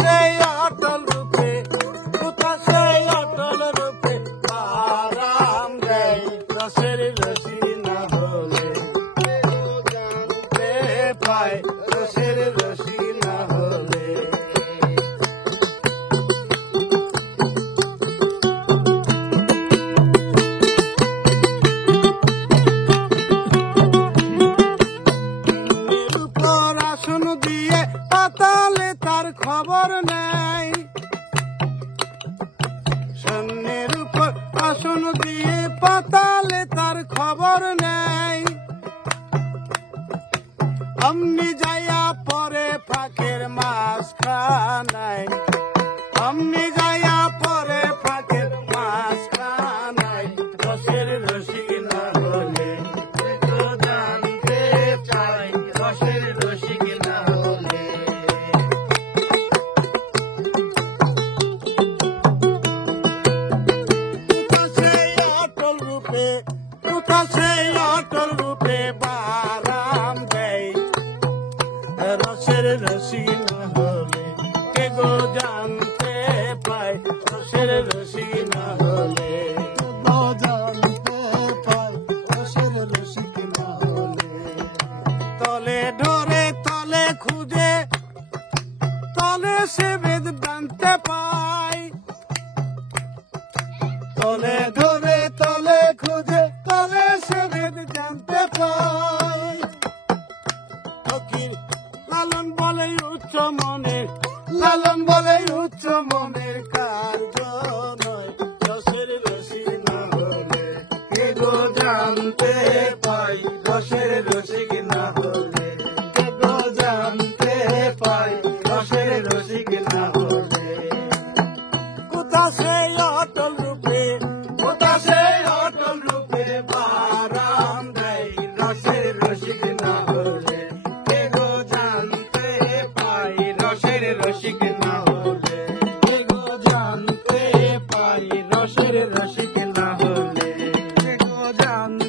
সেই অটল রূপে, সেই অটল রূপে আরাম দেয় রসের রসি না হলে জানতে পায় রসের রসি না হলে। উপর আসন দিয়ে পাতালে তার খবর নেই, শূন্যের উপর আসন দিয়ে পাতালে তার খবর নেই। অমনি যাইয়া পরে ফাঁকের মাঝখানায়, অমনি যাইয়া পরে ফাঁকের মাঝখানায় রসের রসি না হলে জানতে চাই রসের রসি না হলে। সেই অটল রূপে, সেই অটল রূপে বারাম দেয় রসের রসি না হলে কে গো জানতে পায় রসের রসি না হলে। জানতে পায় রসের রসি না হলে। তলে ধরে তলে খুঁজে তলে সে বেদ জানতে পায়, তলে ধরে তলে খুঁজে তলে সে বেদ জানতে পায়। ফকির লালন বলে উচ্চ মনের, লালন বলে উচ্চ মনের কার্য নয় রসের রসি না হলে কে গো জানতে পাই রসের রসি না হলে। কে গো জানতে পাই রসের রসি না হলে। কোথা সেই অটল রূপে, কোথা সেই অটল রূপে বারাম দেয় রসের রসি না হলে কে গো জানতে পাই রসের রসি না হলে। কে গো জানতে পাই রসের রসি না হলে। কে গো জানতে